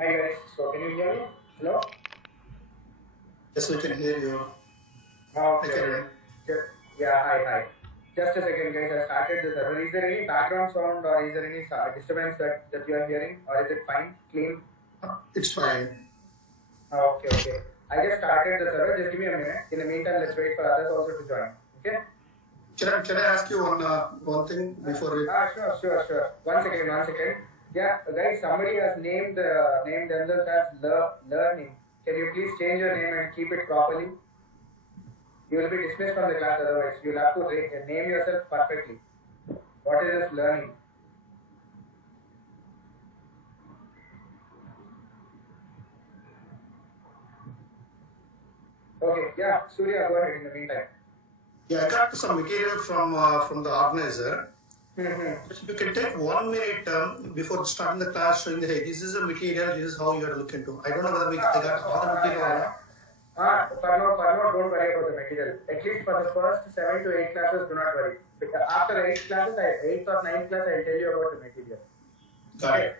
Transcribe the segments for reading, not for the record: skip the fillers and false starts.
Hi guys, so can you hear me? Hello? Yes, we can hear you. Oh, I okay, okay. can. Yeah, hi. Just a second guys, I started the server. Is there any background sound or is there any disturbance that you are hearing or is it fine, clean? It's fine. Oh, okay. I just started the server, just give me a minute. In the meantime, let's wait for others also to join. Okay? Can I ask you one thing before we? Sure. One second. Yeah, guys, somebody has named themselves as learning. Can you please change your name and keep it properly? You will be dismissed from the class otherwise. You'll have to name yourself perfectly. What is this learning? Okay, yeah, Surya, go ahead in the meantime. Yeah, I got some material from the organizer. You can take 1 minute before starting the class, showing that hey, this is a material. This is how you are looking to. I don't know whether I got all the material or not. For now, don't worry about the material. At least for the first 7 to 8 classes, do not worry. Because after 8th or 9th class, I'll tell you about the material. Got it.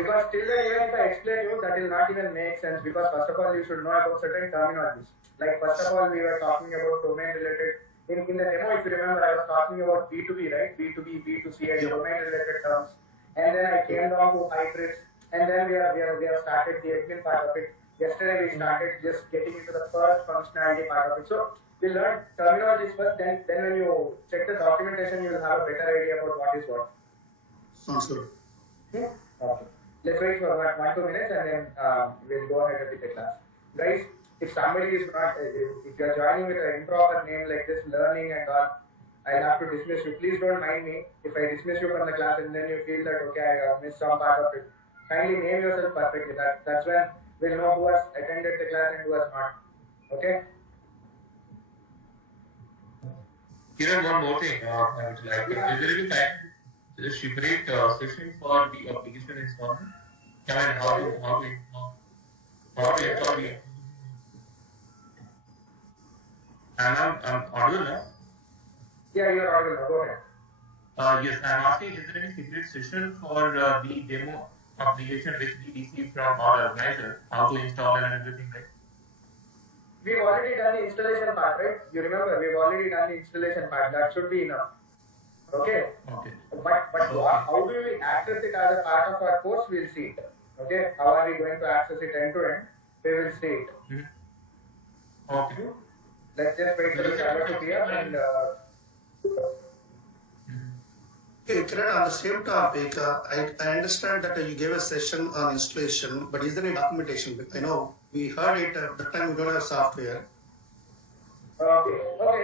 Because till then, even if I explain you, that will not even make sense. Because first of all, you should know about certain terminologies. Like first of all, we were talking about domain related. In the demo, if you remember, I was talking about B2B, right? B2B, B2C, and domain related terms. And then I came down to hybrids, and then we have started the admin part of it. Yesterday we started just getting into the first functionality part of it. So we learned terminologies first. Then when you check the documentation, you will have a better idea about what is what. Sounds good. Okay. Let's wait for 1-2 minutes and then we'll go ahead with the class. Guys, if somebody is not, if you are joining with an improper name like this, learning and all, I'll have to dismiss you. Please don't mind me if I dismiss you from the class and then you feel that, okay, I missed some part of it. Kindly name yourself perfectly. That's when we'll know who has attended the class and who has not. Okay? Here one more thing I would like. Is there any time the separate session for the application installment? I mean, how to install the. I'm audible now. Yeah, you're audible. Go ahead. Yes, I'm asking, is there any separate session for the demo application which we received from our organizer, how to install and everything, right? We've already done the installation part, right? You remember, we've already done the installation part. That should be enough. Okay? But how do we access it as a part of our course? We'll see it. Okay? How are we going to access it end to end? We will see it. Okay. Let's just wait for the server to be up and. Okay, Kiran, on the same topic, I understand that you gave a session on installation, but is there any documentation? I know we heard it at the time we don't have software. Okay.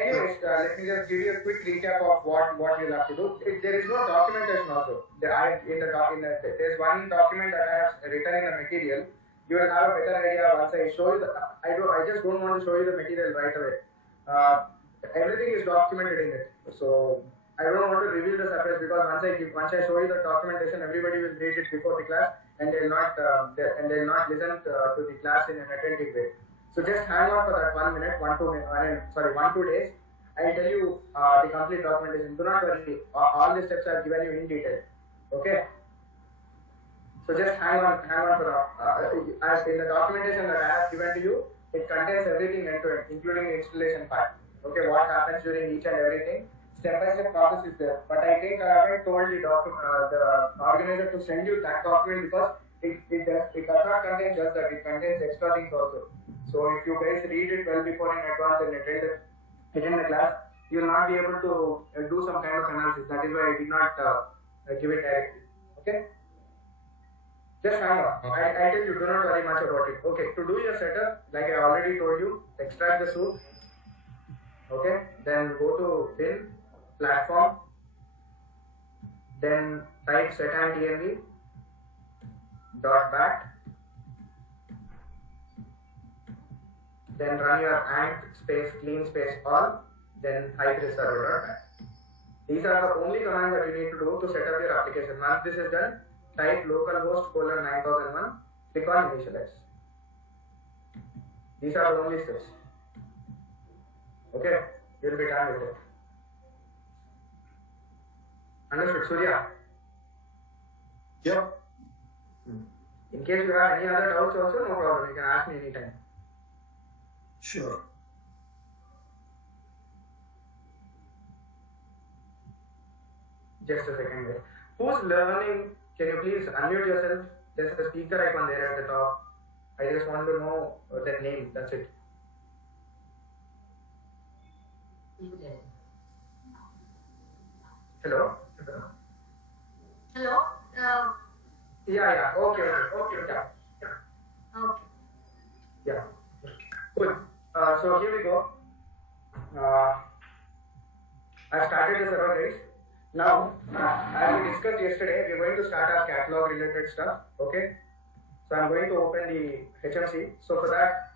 Anyways, let me just give you a quick recap of what you'll have to do. There is no documentation also. There's one document that I have written in the material. You will have a better idea once I show you. I just don't want to show you the material right away. Everything is documented in it. So I don't want to reveal the surface because once I show you the documentation, everybody will read it before the class and they'll not listen to the class in an attentive way. So just hang on for that 1 minute, 1-2 days. I'll tell you the complete documentation. Do not worry. All the steps I've given you in detail. Okay. So just hang on for now. As in the documentation that I have given to you, it contains everything end to end, including the installation part. Okay, what happens during each and everything. Step-by-step process is there. But I think I haven't told the organizer to send you that document because it does not contain just that. It contains extra things also. So if you guys read it well before in advance and attend the class, you will not be able to do some kind of analysis. That is why I did not give it directly. Okay? Just hang on. I tell you, do not worry much about it. Okay, to do your setup, like I already told you, extract the soup. Okay, then go to bin, platform, then type setan dot bat, then run your ant space clean space all, then Hybriss server. These are the only commands that you need to do to set up your application. Once this is done, type localhost :9001, click on initialize. These are the only steps. Okay, you'll be done with it. Understood, Surya? Yep. In case you have any other doubts also, no problem. You can ask me anytime. Sure. Just a second there. Who's learning? Can you please unmute yourself? There's a speaker icon there at the top. I just want to know their name. That's it. Hello? Hello? Yeah. Okay. Okay. Yeah. Good. So here we go. I started the server, guys. Now, as we discussed yesterday, we're going to start our catalog related stuff. Okay. So I'm going to open the HMC. So for that,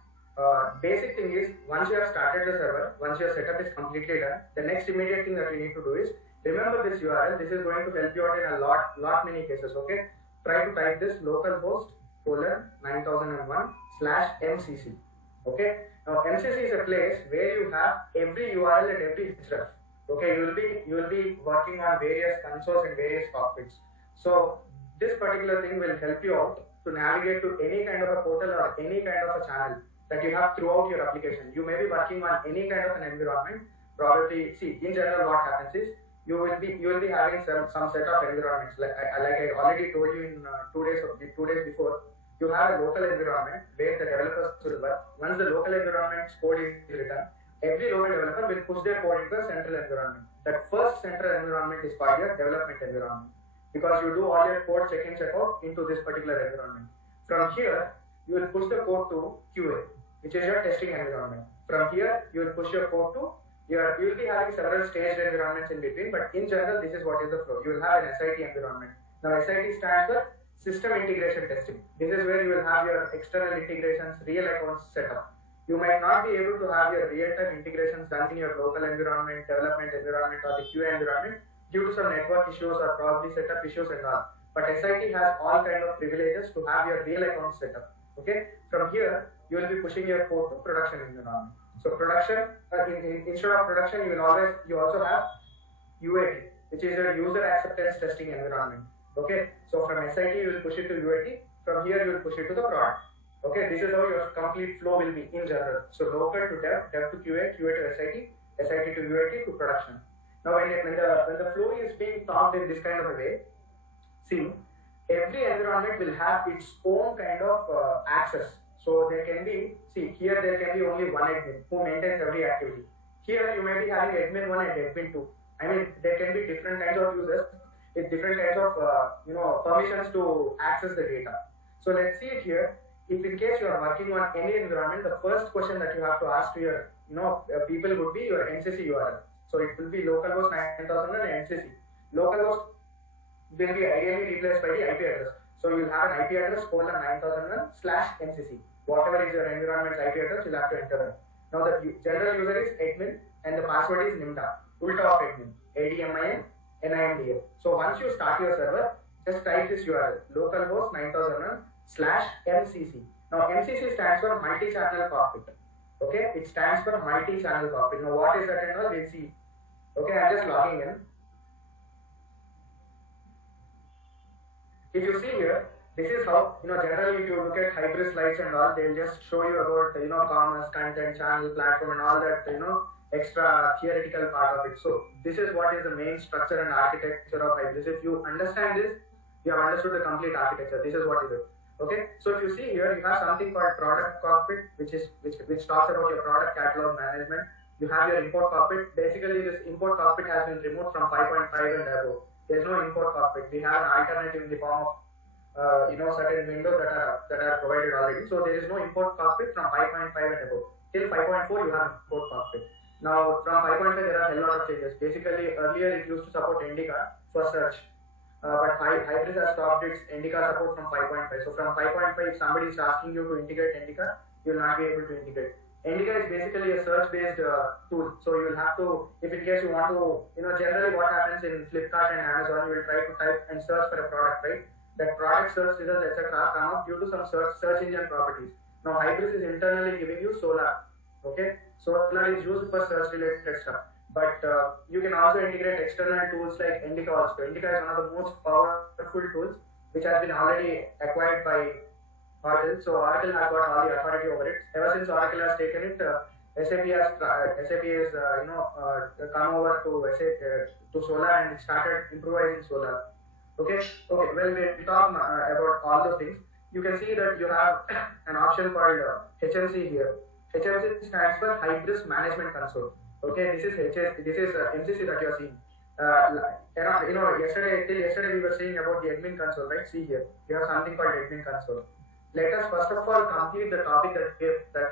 basic thing is, once you have started the server, once your setup is completely done, the next immediate thing that you need to do is remember this URL. This is going to help you out in a lot many cases. Okay. Try to type this localhost :9001/MCC. Okay. Now MCC is a place where you have every URL and every href. Okay. You will be working on various consoles and various cockpits. So this particular thing will help you out to navigate to any kind of a portal or any kind of a channel that you have throughout your application. You may be working on any kind of an environment. Probably, see, in general, what happens is you will be having some set of environments. Like I already told you in 2 days before, you have a local environment where the developers will work. Once the local environment's code is written, every local developer will push their code into a central environment. That first central environment is called your development environment, because you do all your code check in, check out into this particular environment. From here, you will push the code to QA, which is your testing environment. From here, you will push your code to you will be having several staged environments in between, but in general, this is what is the flow. You will have an SIT environment. Now, SIT stands for System Integration Testing. This is where you will have your external integrations, real accounts set up. You might not be able to have your real-time integrations done in your local environment, development environment, or the QA environment due to some network issues or probably setup issues and all. But SIT has all kind of privileges to have your real account set up. Okay. From here, you will be pushing your code to production environment. So production, instead of production, you also have UAT, which is your user acceptance testing environment. Okay. So from SIT, you will push it to UAT. From here, you will push it to the product. Okay. This is how your complete flow will be in general. So local to dev, dev to QA, QA to SIT, SIT to UAT to production. Now, when the flow is being talked in this kind of a way, see, every environment will have its own kind of access. So there can be, see, here there can be only one admin who maintains every activity. Here you may be having admin 1 and admin 2. I mean, there can be different kinds of users with different kinds of permissions to access the data. So let's see it here. If in case you are working on any environment, the first question that you have to ask to your people would be your NCC URL. So it will be localhost 9000 and NCC. Localhost will be ideally replaced by the IP address. So you will have an IP address :9001/MCC. Whatever is your environment's IP address, you'll have to enter it. Now the general user is admin and the password is NIMDA, ulta of admin, ADMIN, NIMDA. So once you start your server, just type this URL, localhost 9001/MCC. Now MCC stands for multi-channel cockpit. Okay, it stands for multi-channel cockpit. Now what is that and all, we'll see. Okay, I'm just logging in. If you see here, this is how, generally if you look at Hybriss slides and all, they'll just show you about, commerce, content, channel, platform and all that, extra theoretical part of it. So this is what is the main structure and architecture of Hybriss. If you understand this, you have understood the complete architecture. This is what it is. Okay. So if you see here, you have something called product cockpit, which talks about your product catalog management. You have your import cockpit. Basically, this import cockpit has been removed from 5.5 and above. There is no import cockpit. We have an alternative in the form of certain windows that are provided already. So there is no import cockpit from 5.5 and above. Till 5.4 you have import cockpit. Now from 5.5 there are a hell lot of changes. Basically earlier it used to support Indica for search. But Hybriss has stopped its Indica support from 5.5. So from 5.5, if somebody is asking you to integrate Indica, you will not be able to integrate. Indica is basically a search-based tool. So you will have to, if in case you want to, generally what happens in Flipkart and Amazon, you will try to type and search for a product, right? That product search results, etc. come up due to some search engine properties. Now Hybriss is internally giving you Solar. Okay, Solar is used for search-related stuff. But you can also integrate external tools like Indica also. Indica is one of the most powerful tools which has been already acquired by Oracle. So Oracle has got all the authority over it. Ever since Oracle has taken it, SAP has come over to to Solar and it started improvising Solar. Okay. Well, we'll talk about all those things. You can see that you have an option called HMC here. HMC stands for Hybriss Management Console. Okay, this is MCC that you are seeing. Yesterday we were saying about the admin console, right? See here, you have something called admin console. Let us first of all complete the topic that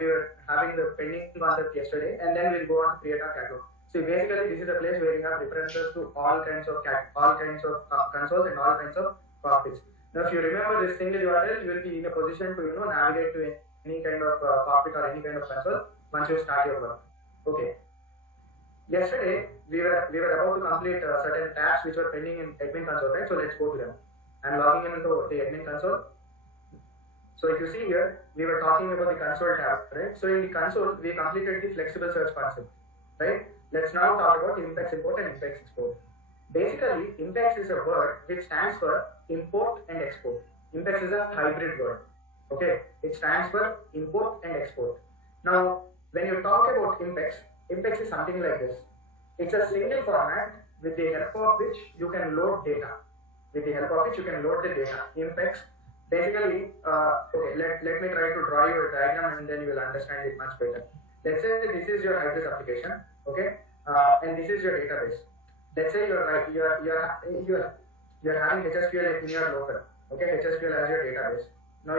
we were having the pending concept yesterday, and then we'll go on to create a catalog. So basically, this is a place where you have references to all kinds of consoles and all kinds of cockpits. Now, if you remember this single URL, you will be in a position to navigate to any kind of cockpit or any kind of console once you start your work. Okay. Yesterday, we were about to complete certain tabs which were pending in admin console, right? So let's go to them. I'm logging into the admin console. So if you see here, we were talking about the console tab, right? So in the console, we completed the flexible search concept, right? Let's now talk about IMPEX import and IMPEX export. Basically, IMPEX is a word which stands for import and export. IMPEX is a hybrid word, okay? It stands for import and export. Now, when you talk about IMPEX is something like this. It's a single format with the help of which you can load data. IMPEX. Basically, okay, let me try to draw you a diagram and then you will understand it much better. Let's say this is your Hybriss application, okay, and this is your database. Let's say you're having HSQL in your local, okay, HSQL as your database. Now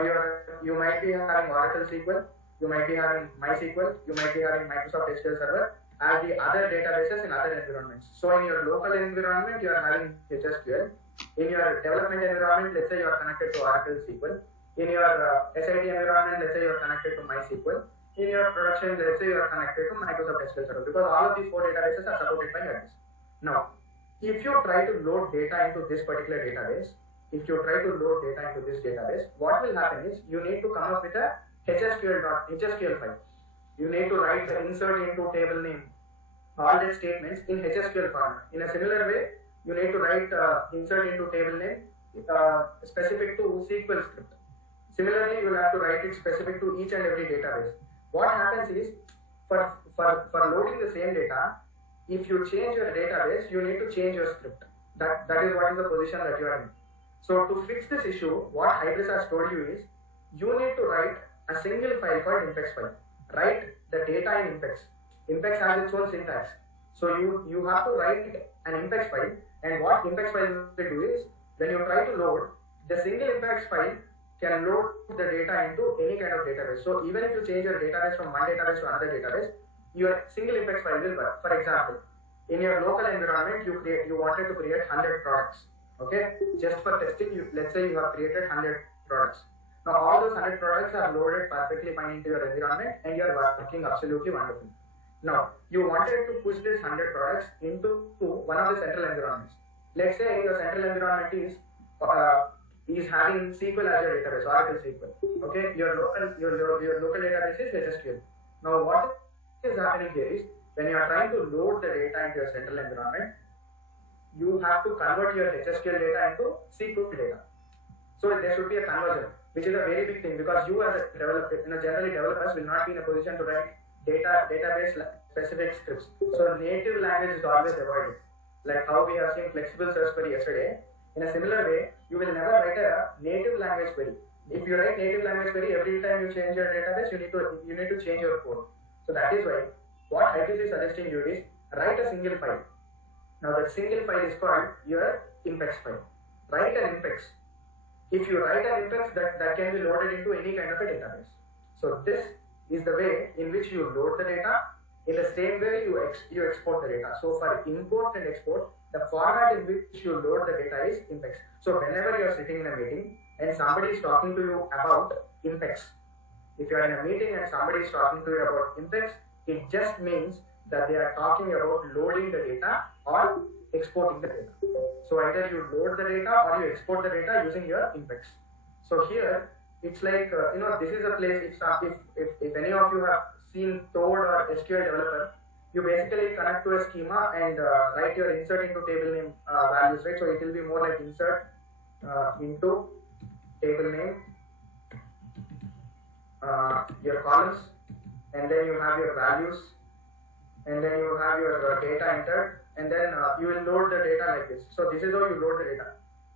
you might be having Oracle SQL, you might be having MySQL, you might be having Microsoft SQL Server as the other databases in other environments. So in your local environment, you are having HSQL. In your development environment, let's say you are connected to Oracle SQL. In your SIT environment, let's say you are connected to MySQL. In your production, let's say you are connected to Microsoft SQL Server, because all of these 4 databases are supported by Hybriss. Now, if you try to load data into this particular database, what will happen is you need to come up with a HSQL file. You need to write the insert into table name, all the statements in HSQL format. In a similar way, you need to write insert into table name specific to SQL script. Similarly, you will have to write it specific to each and every database. What happens is, for loading the same data, if you change your database, you need to change your script. That is what is the position that you are in. So to fix this issue, what Hybriss has told you is, you need to write a single file called IMPEX file. Write the data in IMPEX. IMPEX has its own syntax. So you have to write an IMPEX file, and what IMPEX file will do is, when you try to load, the single IMPEX file can load the data into any kind of database. So even if you change your database from one database to another database, your single IMPEX file will work. For example, in your local environment, you wanted to create 100 products. Okay, just for testing, let's say you have created 100 products. Now all those 100 products are loaded perfectly fine into your environment, and you are working absolutely wonderful. Now, you wanted to push this 100 products into one of the central environments. Let's say your central environment is having SQL as your database, Oracle SQL. Okay, your local database is HSQL. Now, what is happening here is, when you are trying to load the data into your central environment, you have to convert your HSQL data into SQL data. So there should be a conversion, which is a very big thing, because you as a developer, generally developers will not be in a position to write database specific scripts. So native language is always avoided. Like how we have seen flexible search query yesterday. In a similar way, you will never write a native language query. If you write native language query, every time you change your database, you need to change your code. So that is why what Hybriss is suggesting you is, write a single file. Now that single file is called your IMPEX file. Write an IMPEX. If you write an IMPEX, that can be loaded into any kind of a database. So this is the way in which you load the data. In the same way, you export the data. So for import and export, the format in which you load the data is IMPEX. So whenever you are sitting in a meeting and somebody is talking to you about IMPEX, if you are in a meeting and somebody is talking to you about IMPEX, it just means that they are talking about loading the data or exporting the data. So either you load the data or you export the data using your IMPEX. So here, it's like, this is a place, if any of you have seen Toad or SQL developer, you basically connect to a schema and write your insert into table name values, right? So it will be more like insert into table name, your columns, and then you have your values, and then you have your data entered, and then you will load the data like this. So this is how you load the data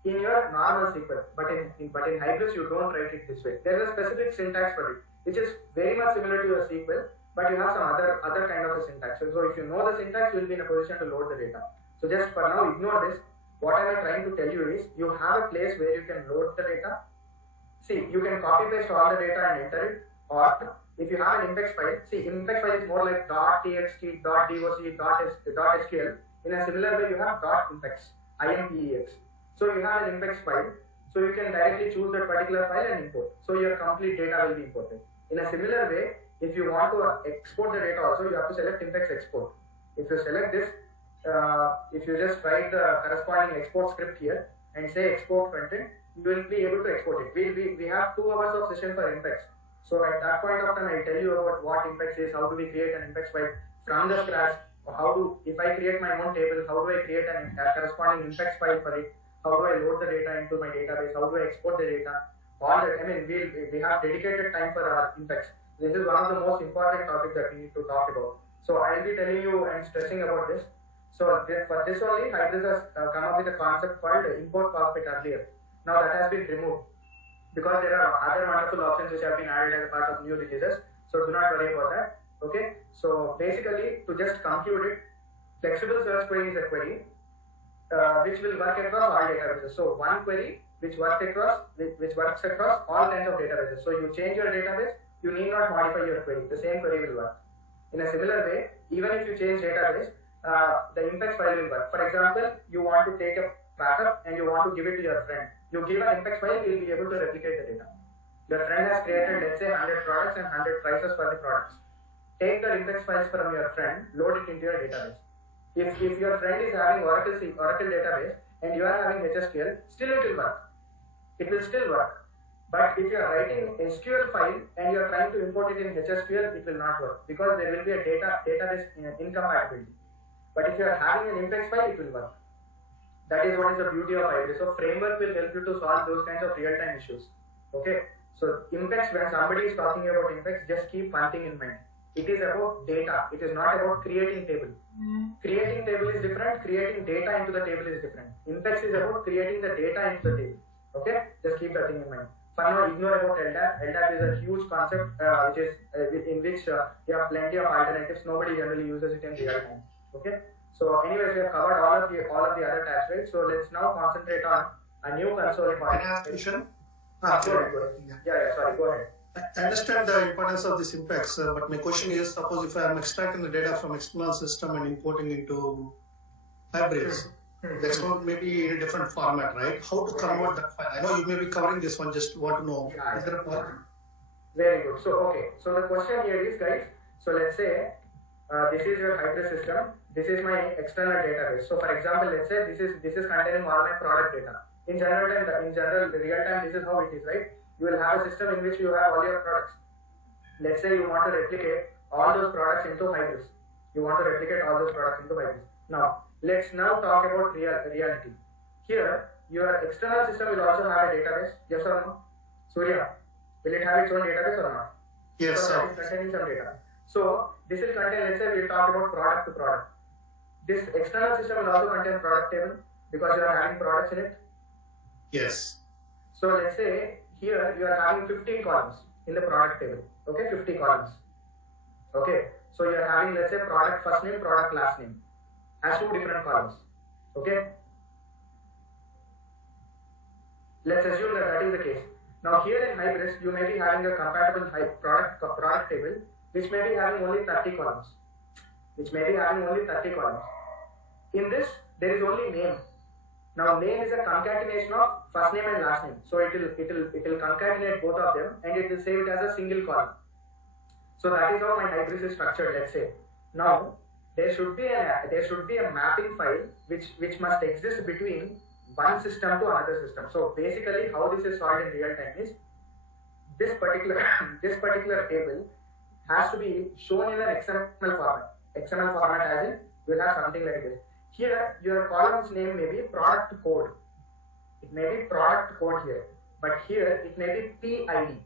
in your normal SQL, but in Hybriss you don't write it this way. There is a specific syntax for it, which is very much similar to your SQL, but you have some other kind of a syntax. So if you know the syntax, you will be in a position to load the data. So just for now, ignore this. What I am trying to tell you is, you have a place where you can load the data. See, you can copy paste all the data and enter it, or if you have an index file, see, index file is more like .txt, .doc, .sql. In a similar way, you have .impex, impex. So you have an index file, so you can directly choose that particular file and import. So your complete data will be imported. In a similar way, if you want to export the data also, you have to select index export. If you select this, if you just write the corresponding export script here and say export content, you will be able to export it. We have 2 hours of session for index. So at that point of time, I'll tell you about what index is, how do we create an index file from the scratch, if I create my own table, how do I create a corresponding index file for it, how do I load the data into my database, how do I export the data, all that. I mean, we have dedicated time for our index. This is one of the most important topics that we need to talk about. So I'll be telling you and stressing about this. So for this only, Hybriss has come up with a concept called import cockpit earlier. Now that has been removed, because there are other wonderful options which have been added as a part of new releases. So do not worry about that. Okay. So basically, to just conclude it, flexible search query is a query which will work across all databases. So one query which works across all kinds of databases. So you change your database, you need not modify your query. The same query will work. In a similar way, even if you change database, the index file will work. For example, you want to take a backup and you want to give it to your friend. You give an index file, he will be able to replicate the data. Your friend has created, let's say, 100 products and 100 prices for the products. Take the index files from your friend, load it into your database. If your friend is having Oracle database and you are having HSQL, still it will work. It will still work. But if you are writing SQL file and you are trying to import it in HSQL, it will not work, because there will be a database incompatibility. But if you are having an index file, it will work. That is what is the beauty of Hybriss. So framework will help you to solve those kinds of real-time issues. Okay. So index, when somebody is talking about index, just keep one thing in mind. It is about data. It is not about creating table. Creating table is different. Creating data into the table is different. Index is about creating the data into the table. Okay. Just keep that thing in mind. For now, ignore about LDAP. LDAP is a huge concept in which you have plenty of alternatives. Nobody generally uses it in real time. Okay. So anyways, we have covered all of the other tabs, right? So let's now concentrate on a new console. Can I ask a question? Go ahead. Sorry, go ahead. I understand the importance of this impacts, but my question is, suppose if I am extracting the data from external system and importing into Hybriss, the external may be in a different format, right? How to convert that file? I know you may be covering this one, just want to know. Yeah, is there a format? Very good. So, okay. So the question here is, guys, so let's say this is your Hybriss system. This is my external database. So for example, let's say this is containing all my product data. In general, real time, this is how it is, right? You will have a system in which you have all your products. Let's say you want to replicate all those products into Hybriss. Now, let's now talk about reality. Here, your external system will also have a database. Yes or no? Surya, will it have its own database or not? Yes, so sir. It is containing some data. So this will contain, let's say we'll talk about product to product. This external system will also contain product table because you are having products in it. Yes. So let's say here you are having 15 columns in the product table. Okay, 50 columns. Okay, so you are having, let's say, product first name, product last name as 2 different columns. Okay, let's assume that is the case. Now here in Hybriss, you may be having a compatible product table which may be having only 30 columns. In this, there is only name. Now name is a concatenation of first name and last name. So it will concatenate both of them and it will save it as a single column. So that is how my Hybriss is structured, let's say. Now there should be a mapping file which must exist between one system to another system. So basically how this is solved in real time is this particular table has to be shown in an XML format. XML format as in will have something like this. Here your column's name may be product code. It may be product code here, but here it may be PID.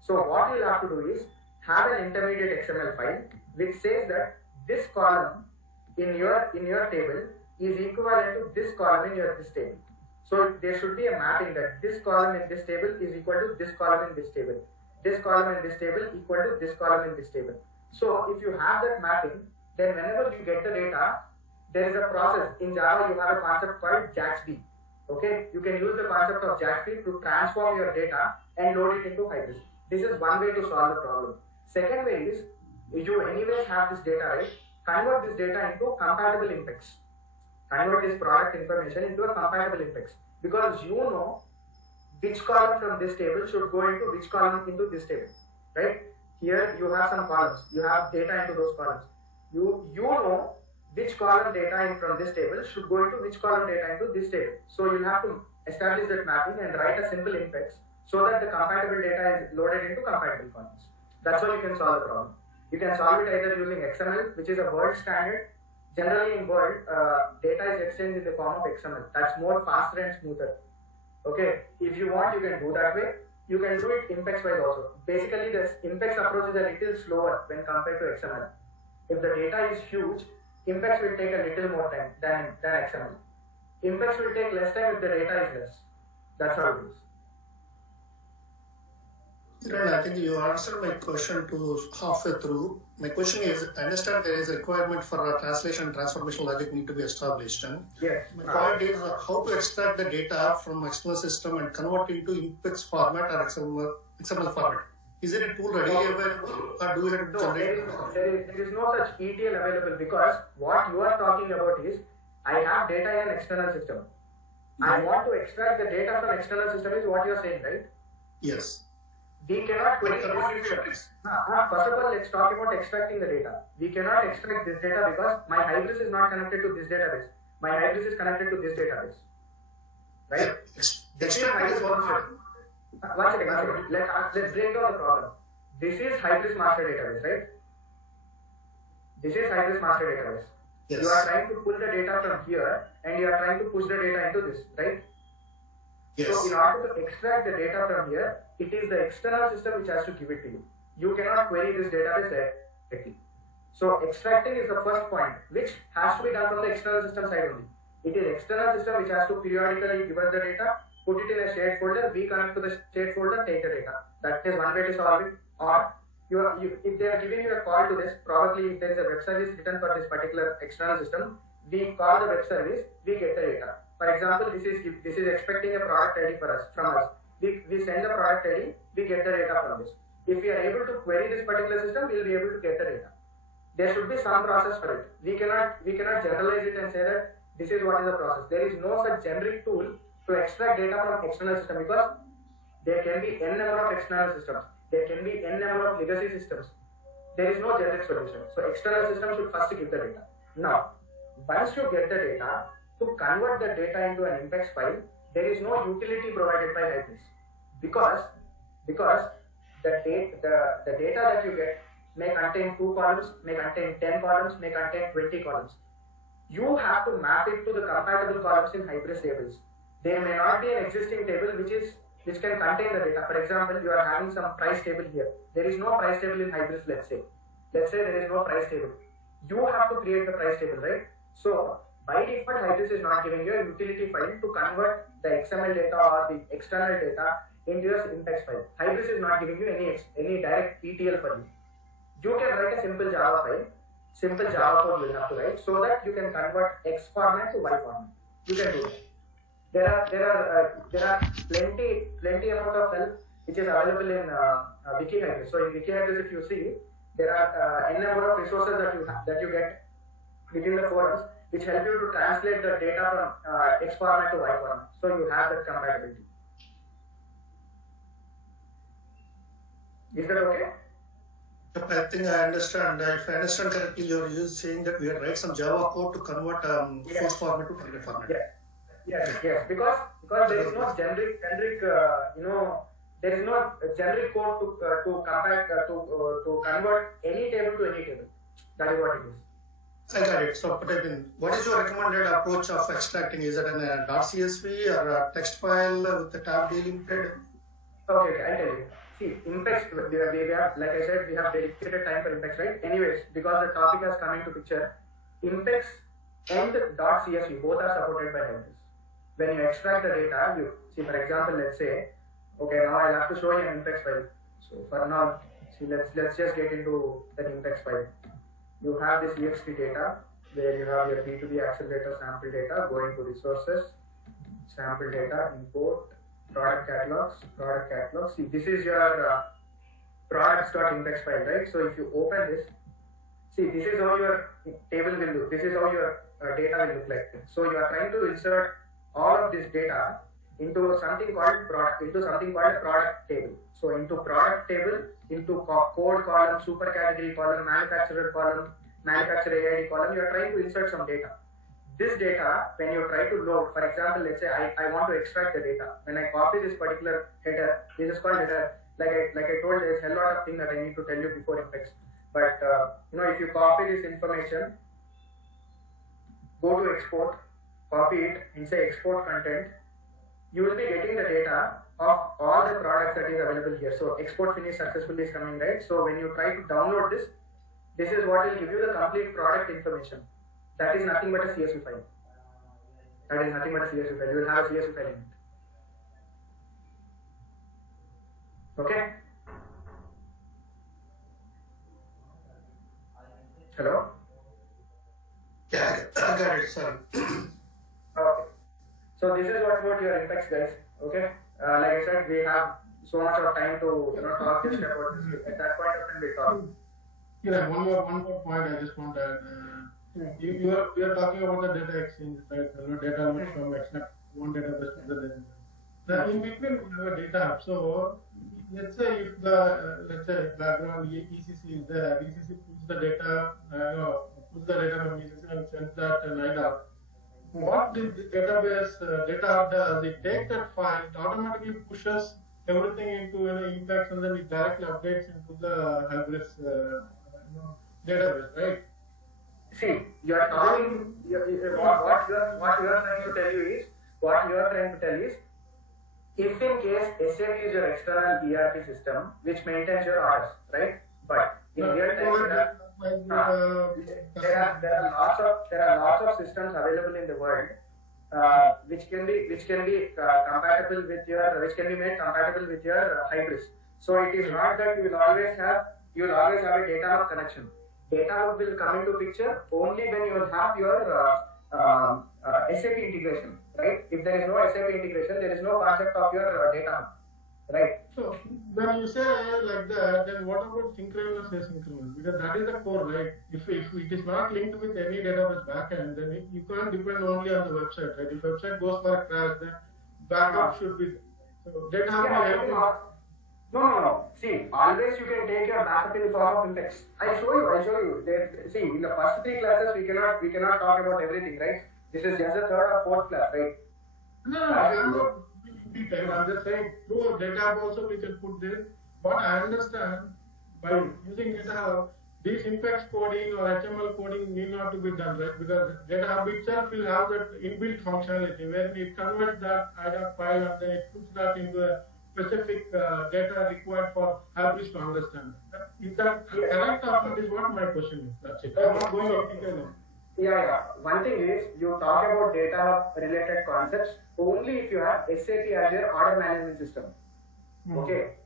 So what you'll have to do is have an intermediate XML file which says that this column in your table is equivalent to this column in this table. So there should be a mapping that this column in this table is equal to this column in this table. This column in this table equal to this column in this table. So if you have that mapping, then whenever you get the data, there is a process. In Java, you have a concept called JAXB. Okay, you can use the concept of JAXB to transform your data and load it into Hybriss. This is one way to solve the problem. Second way is, you anyways have this data, right? Convert this data into compatible impacts. Convert this product information into a compatible impacts, because you know which column from this table should go into which column into this table, right? Here you have some columns, you have data into those columns. You know which column data in from this table should go into which column data into this table. So you have to establish that mapping and write a simple impacts so that the compatible data is loaded into compatible columns. That's how you can solve the problem. You can solve it either using XML, which is a Word standard. Generally in Word, data is exchanged in the form of XML. That's more faster and smoother. Okay, if you want, you can do that way. You can do it impacts wise also. Basically, this impacts approach is a little slower when compared to XML. If the data is huge, impacts will take a little more time than XML. Impacts will take less time if the data is less. That's how it is. Kiran, I think you answered my question to halfway through. My question is, I understand there is a requirement for a translation and transformation logic need to be established. Yes. My point is how to extract the data from external system and convert into impacts format or XML format. Is there a tool readily available, or do we have to generate? There is no such ETL available, because what you are talking about is, I have data in an external system. I want to extract the data from external system is what you are saying, right? Yes. We cannot query this system. First of all, let's talk about extracting the data. We cannot extract this data because my Hybriss is not connected to this database. My Hybriss is connected to this database. Right? Extract is one thing. One second. Let's break down the problem. This is Hybriss master database, right? This is Hybriss master database. Yes. You are trying to pull the data from here and you are trying to push the data into this, right? Yes. So in order to extract the data from here, it is the external system which has to give it to you. You cannot query this database directly. So extracting is the first point, which has to be done from the external system side only. It is external system which has to periodically give us the data, put it in a shared folder, we connect to the shared folder, take the data. That is one way to solve it. Or if they are giving you a call to this, probably if there is a web service written for this particular external system, we call the web service, we get the data. For example, this is expecting a product ID from us. We send the product ID, we get the data from this. If we are able to query this particular system, we will be able to get the data. There should be some process for it. We cannot generalize it and say that this is what is the process. There is no such generic tool to extract data from external system, because there can be n number of external systems. There can be n number of legacy systems. There is no generic solution. So external system should first give the data. Now, once you get the data, to convert the data into an impacts file, there is no utility provided by Hybriss, because the data that you get may contain 2 columns, may contain 10 columns, may contain 20 columns. You have to map it to the compatible columns in Hybriss tables. There may not be an existing table which can contain the data. For example, you are having some price table here. There is no price table in Hybriss, let's say. Let's say there is no price table. You have to create the price table, right? So by default, Hybriss is not giving you a utility file to convert the XML data or the external data into your impacts file. Hybriss is not giving you any direct ETL for you. You can write a simple Java file, simple Java code you will have to write, so that you can convert X format to Y format. You can do that. There are plenty amount of help which is available in Wiki Hybriss. So in Wiki Hybriss, if you see, there are n number of resources that you get within the forums, which help you to translate the data from X format to Y format. So you have that compatibility. Is that okay? I think I understand. If I understand correctly, you're saying that we write some Java code to convert source format to target format. Yes. Because there is no generic there is no generic code to convert any table to any table. That is what it is. I got it. So, but I mean, what is your recommended approach of extracting? Is it in a .csv or a text file with the tab delimited? Okay, I'll tell you. See, Impex, we have, like I said, we have dedicated time for Impex, right? Anyways, because the topic has come into picture, Impex and .csv both are supported by Hybriss. When you extract the data, you see, for example, let's say, okay, now I'll have to show you an Impex file. So for now, see, let's just get into an Impex file. You have this ext data where you have your B2B accelerator sample data, going to resources, sample data, import, product catalogs. See, this is your products.index file, right? So if you open this, see, this is how your table will look. This is how your data will look like. So you are trying to insert all of this data into something called product table. So into product table, into code column, super category column, manufacturer column, manufacturer AID column, you are trying to insert some data. This data, when you try to load, for example, let's say I want to extract the data. When I copy this particular header, this is called header. Like I told, there's a lot of things that I need to tell you before Impex. But if you copy this information, go to export, copy it, and say export content, you will be getting the data of all the products that is available here. So export finish successfully is coming, right? So when you try to download this, this is what will give you the complete product information. That is nothing but a CSV file. You will have a CSV file in it. Okay? Hello? Yeah, I got it. Sorry. Okay. So this is what your Impex guys. Okay? Like I said, we have so much of time to talk just about this. At that point of time, we talk. Yeah, one more point I just want to add. You are talking about the data exchange, right? Data which from one database to the other. Now, in between we have a data hub. So let's say if the background ECC is there, ECC pulls the data, from ECC and sends that to NIDA. What the database data hub does, it takes that file, it automatically pushes everything into an Impex, and then it directly updates into the Hybriss database, right? See, you are talking. What you are trying to tell is, if in case SAP is your external ERP system which maintains your orders, right? But in real time, there are lots of systems available in the world which can be compatible with your made compatible with your Hybriss. So it is not that you will always have a data hub connection. Data hub will come into picture only when you will have your SAP integration, right? If there is no SAP integration, there is no concept of your data hub, right? So when you say like that, then what about synchronous asynchronous? Because that is the core, right? If it is not linked with any database backend, then you can't depend only on the website, right? If website goes for a crash, then backup should be. So data hub will help. No. See, always you can take your backup in the form of Impex. I show you. See, in the first 3 classes we cannot talk about everything, right? This is just the 3rd or 4th class, right? No, I'm just saying through data hub also we can put this. But I understand by using data hub, this Impex coding or HTML coding need not to be done, right? Because data hub itself will have that inbuilt functionality where it converts that IDOC file and then it puts that into a specific data required for Hybriss to understand. Is that correct, or that is what my question is? That's it. I'm not going into detail. Yeah. One thing is, you talk about data hub related concepts only if you have SAP as your order management system. Okay.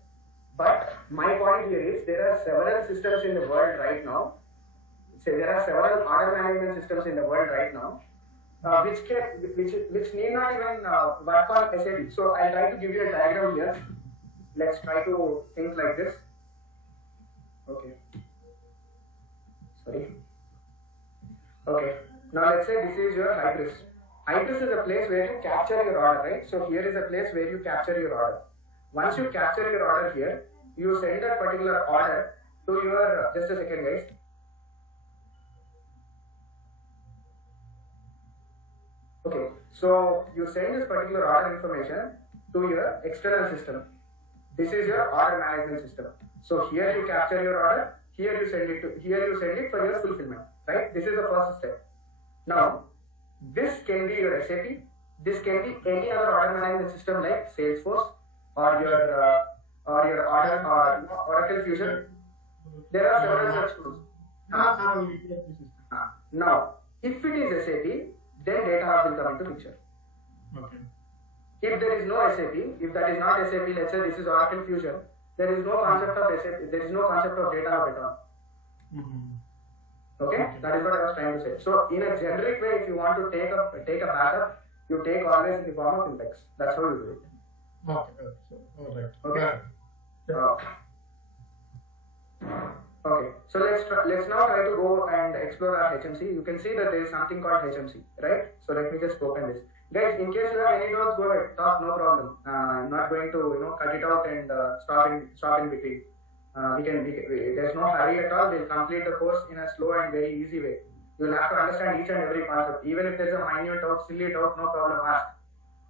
But my point here is, there are several systems in the world right now. There are several order management systems in the world right now, which need not even work on SAP. So I'll try to give you a diagram here. Let's try to think like this. Okay. Sorry. Okay. Now let's say this is your Hybriss. Hybriss is a place where you capture your order, right? So here is a place where you capture your order. Once you capture your order here, you send that particular order to your, just a second guys. Okay, so you send this particular order information to your external system. This is your order management system. So here you capture your order, here you send it for your fulfillment, right? This is the first step. Now, this can be your SAP, this can be any other order management system like Salesforce or your order or Oracle Fusion. There are several such tools. Now, if it is SAP, then data hub will come into picture. Okay. If there is no SAP, if that is not SAP, let's say this is Oracle Fusion, there is no concept of SAP, there is no concept of data hub at all. Okay? That is what I was trying to say. So, in a generic way, if you want to take a backup, you take always in the form of index. That's how you do it. Okay. All right. Okay. Okay. So let's now try to go and explore our HMC. You can see that there is something called HMC, right? So let me just open this. Guys, in case you have any doubts, go ahead, talk, no problem. I'm not going to cut it out and stop in between. There's no hurry at all. We'll complete the course in a slow and very easy way. You'll have to understand each and every concept. Even if there's a minute doubt, silly doubt, no problem, ask.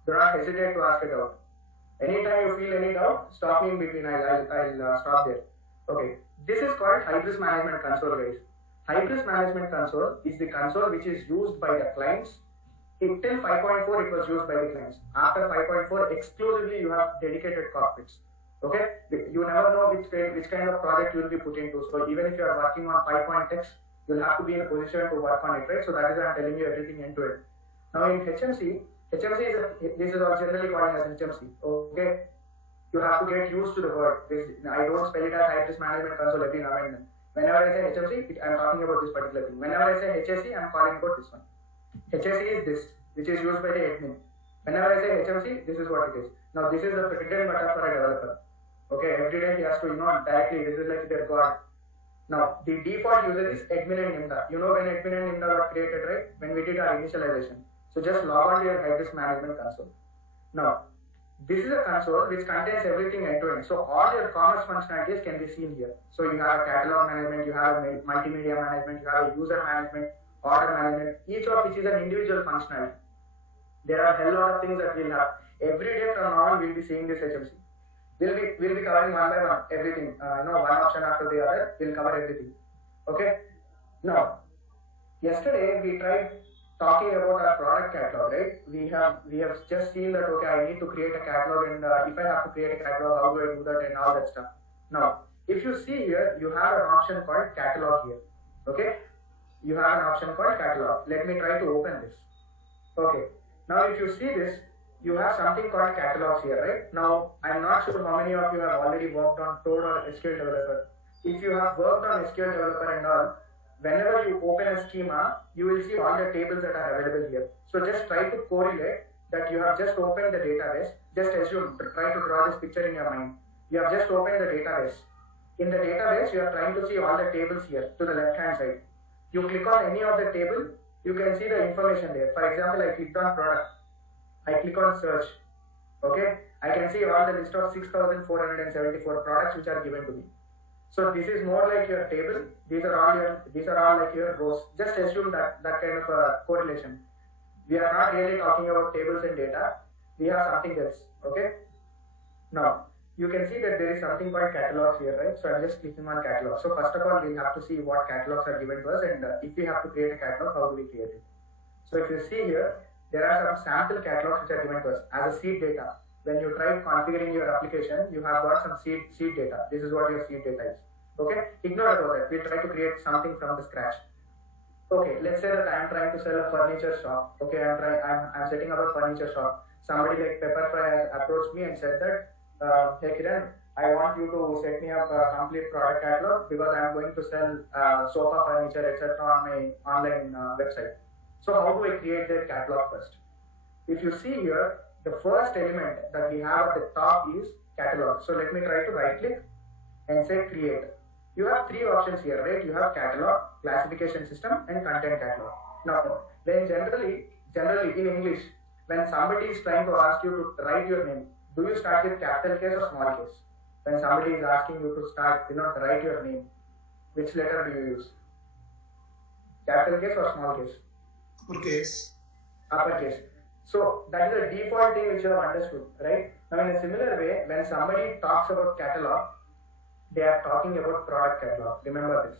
Do not hesitate to ask it out. Anytime you feel any doubt, stop me in between. I'll stop there. Okay. This is called Hybriss Management Console, guys. Hybriss Management Console is the console which is used by the clients. Till 5.4 it was used by the clients. After 5.4 exclusively you have dedicated cockpits. Okay? You never know which kind of project you will be put into. So even if you are working on 5.x, you'll have to be in a position to work on it, right? So that is why I'm telling you everything end to end. Now in HMC this is all generally called as HMC. Okay? You have to get used to the word. I don't spell it as Hybriss Management Console every now and then. Whenever I say HMC, I'm talking about this particular thing. Whenever I say HSC, I'm calling about this one. HSC is this, which is used by the admin. Whenever I say HMC, this is what it is. Now, this is the bread and butter for a developer. Okay, every day he has to, directly, this is like their God. Now, the default user is admin and Nimda. You know when admin and Nimda got created, right? When we did our initialization. So just log on to your Hybriss Management Console. Now, this is a console which contains everything end to end. So all your commerce functionalities can be seen here. So you have a catalog management, you have a multimedia management, you have a user management, order management, each of which is an individual functionality. There are a hell lot of things that we'll have. Every day from now on, we'll be seeing this HMC. We'll be covering one by one, everything. One option after the other, we'll cover everything. Okay? Now, yesterday we tried talking about our product catalog, right? We have just seen that, okay, I need to create a catalog, and if I have to create a catalog, how do I do that and all that stuff. Now, if you see here, you have an option called catalog here. Okay? You have an option called catalog. Let me try to open this. Okay. Now, if you see this, you have something called catalogs here, right? Now, I'm not sure how many of you have already worked on Toad or SQL Developer. If you have worked on SQL Developer and all, whenever you open a schema, you will see all the tables that are available here. So just try to correlate that you have just opened the database. Just assume, try to draw this picture in your mind. You have just opened the database. In the database, you are trying to see all the tables here to the left hand side. You click on any of the table, you can see the information there. For example, I clicked on product. I click on search. Okay, I can see all the list of 6,474 products which are given to me. So this is more like your table. These are all like your rows. Just assume that kind of a correlation. We are not really talking about tables and data. We have something else. Okay. Now you can see that there is something called catalogs here, right? So I'm just clicking on catalog. So first of all, we have to see what catalogs are given to us, and if we have to create a catalog, how do we create it? So if you see here, there are some sample catalogs which are given to us as a seed data. When you try configuring your application, you have got some seed data. This is what your seed data is. Okay, ignore about that. We'll try to create something from the scratch. Okay, let's say that I'm trying to sell a furniture shop. Okay, I'm setting up a furniture shop. Somebody like Pepperfry approached me and said that, hey Kiran, I want you to set me up a complete product catalog because I'm going to sell sofa furniture, etc. on my online website. So how do I create that catalog first? If you see here, the first element that we have at the top is catalog. So let me try to right click and say create. You have three options here, right? You have catalog, classification system, and content catalog. Now, when generally in English, when somebody is trying to ask you to write your name, do you start with capital case or small case? When somebody is asking you to start, write your name, which letter do you use? Capital case or small case? Uppercase. Uppercase. So that is the default thing which you have understood, right? Now in a similar way, when somebody talks about catalog, they are talking about product catalog. Remember this.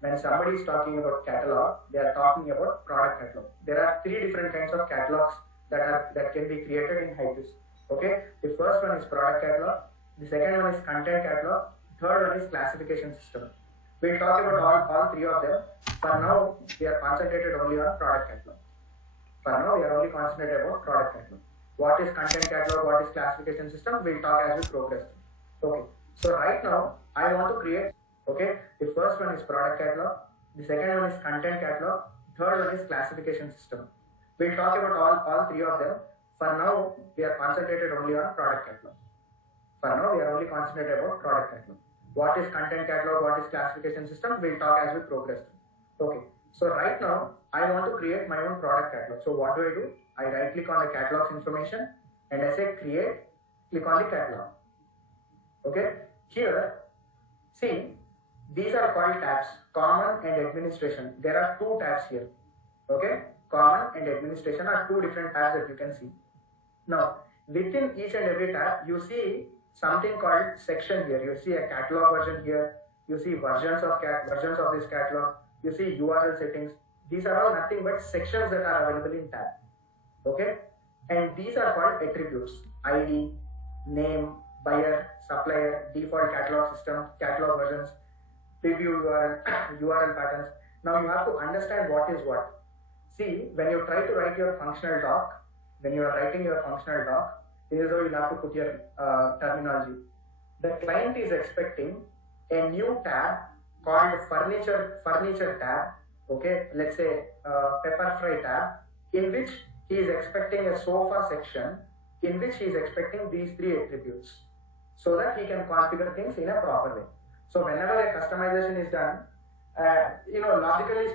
When somebody is talking about catalog, they are talking about product catalog. There are 3 different kinds of catalogs that can be created in Hybriss. Okay, the first one is product catalog, the second one is content catalog, third one is classification system. We'll talk about all 3 of them. For now, we are concentrated only on product catalog. For now, we are only concentrated about product catalog. What is content catalog? What is classification system? We'll talk as we progress. Okay. So right now, I want to create. Okay. The first one is product catalog. The second one is content catalog. Third one is classification system. We'll talk about all 3 of them. For now, we are concentrated only on product catalog. For now, we are only concentrated about product catalog. What is content catalog? What is classification system? We'll talk as we progress. Okay. So right now, I want to create my own product catalog. So what do? I right click on the catalog's information and I say create, click on the catalog. Okay. Here, see, these are called tabs, common and administration. There are 2 tabs here. Okay. Common and administration are 2 different tabs that you can see. Now, within each and every tab, you see something called section here. You see a catalog version here. You see versions of this catalog. You see URL settings. These are all nothing but sections that are available in tab. Okay, and these are called attributes: ID, name, buyer, supplier, default catalog system, catalog versions, preview URL, URL patterns. Now you have to understand what is what. See, when you try to write your functional doc, when you are writing your functional doc, this is how you have to put your terminology. The client is expecting a new tab called furniture tab. Okay, let's say pepper fry tab, in which he is expecting a sofa section, in which he is expecting these 3 attributes, so that he can configure things in a proper way. So whenever a customization is done, logically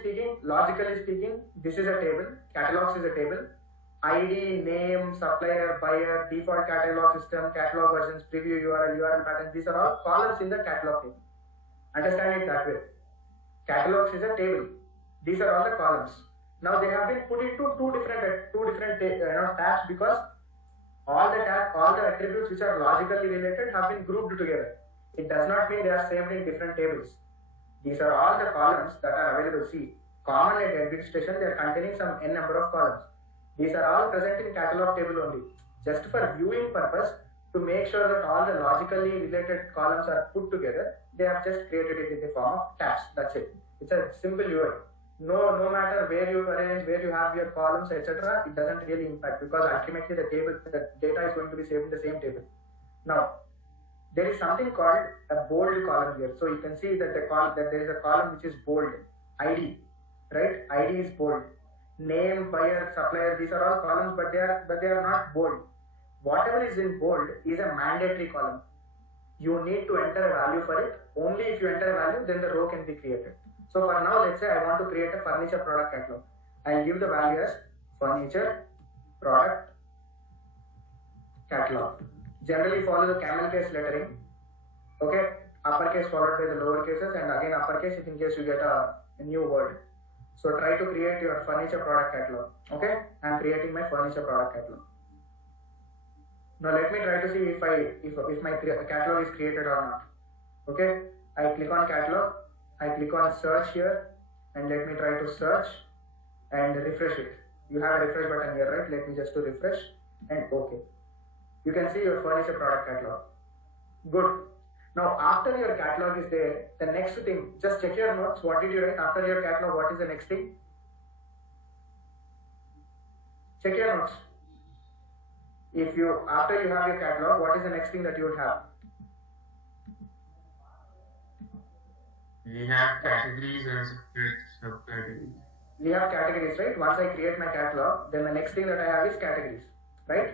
speaking, this is a table. Catalogs is a table. ID, name, supplier, buyer, default catalog system, catalog versions, preview URL, URL patterns. These are all columns in the catalog table. Understand it that way. Catalogs is a table. These are all the columns. Now they have been put into two different tabs because all the attributes which are logically related have been grouped together. It does not mean they are saved in different tables. These are all the columns that are available. See, common and administration, they are containing some n number of columns. These are all present in catalog table only, just for viewing purpose, to make sure that all the logically related columns are put together. They have just created it in the form of tabs. That's it. It's a simple UI. No matter where you arrange, where you have your columns, etc., it doesn't really impact, because ultimately the data is going to be saved in the same table. Now, there is something called a bold column here. So you can see that there is a column which is bold. ID, right? ID is bold. Name, buyer, supplier, these are all columns, but they are not bold. Whatever is in bold is a mandatory column. You need to enter a value for it. Only if you enter a value, then the row can be created. So for now, let's say I want to create a furniture product catalog. I'll give the value as furniture product catalog. Generally follow the camel case lettering. Okay, uppercase followed by the lower cases, and again uppercase if in case you get a new word. So try to create your furniture product catalog. Okay, I'm creating my furniture product catalog. Now let me try to see if my catalog is created or not. Okay, I click on catalog, I click on search here, and let me try to search and refresh it. You have a refresh button here, right? Let me just to refresh and okay. You can see your furniture product catalog. Good. Now after your catalog is there, the next thing, just check your notes. What did you write after your catalog? What is the next thing? Check your notes. After you have your catalog, what is the next thing that you would have? We have categories and subcategories. We have categories, right? Once I create my catalog, then the next thing that I have is categories, right?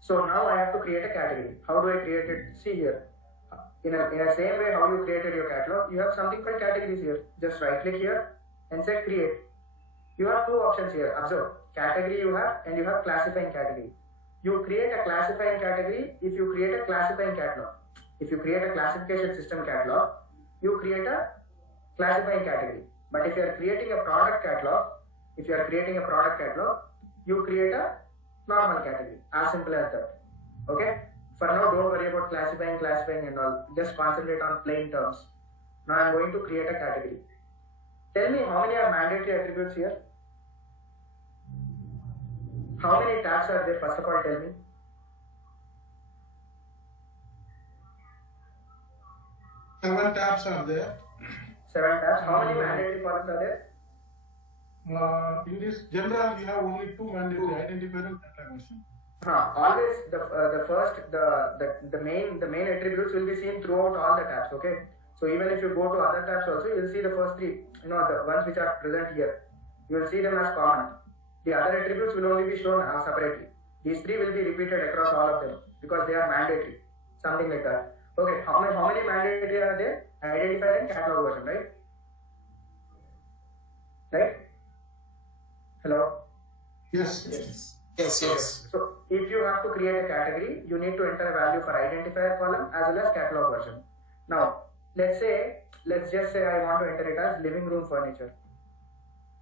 So now I have to create a category. How do I create it? See here. In a same way how you created your catalog, you have something called categories here. Just right click here and say create. You have 2 options here. Observe. Category you have, and you have classifying category. You create a classifying category if you create a classifying catalog. If you create a classification system catalog, you create a classifying category. But if you are creating a product catalog, you create a normal category. As simple as that. Okay? For now, don't worry about classifying and all. Just concentrate on plain terms. Now I'm going to create a category. Tell me how many are mandatory attributes here? How many tags are there? First of all, tell me. 7 tabs are there. 7 tabs. How many mandatory columns are there? In this general, you have only 2 mandatory: identifier and catalogation. Always the main attributes will be seen throughout all the tabs. Okay. So even if you go to other tabs also, you will see the first 3. The ones which are present here. You will see them as common. The other attributes will only be shown separately. These 3 will be repeated across all of them because they are mandatory. Something like that. Okay. How many mandatory are there? Identifier and catalog version, right? Right? Hello? Yes. Yes. So if you have to create a category, you need to enter a value for identifier column as well as catalog version. Now, let's just say I want to enter it as living room furniture.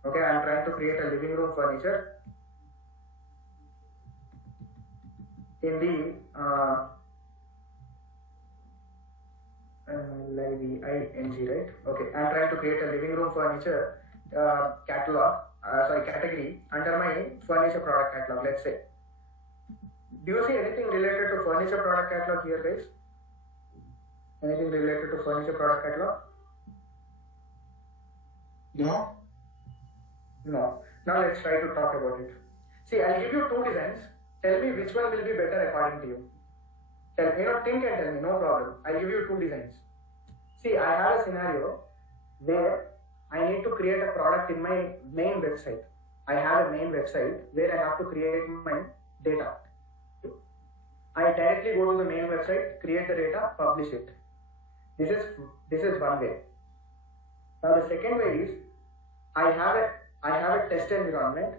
Okay, I am trying to create a living room furniture in the LIVING, right? Okay, I am trying to create a living room furniture category under my furniture product catalog. Let's say. Do you see anything related to furniture product catalog here, guys? Anything related to furniture product catalog? No. No. Now let's try to talk about it. See, I'll give you 2 designs. Tell me which one will be better according to you. Think and tell me, no problem. I'll give you 2 designs. See, I have a scenario where I need to create a product in my main website. I have a main website where I have to create my data. I directly go to the main website, create the data, publish it. This is one way. Now the second way is I have a test environment.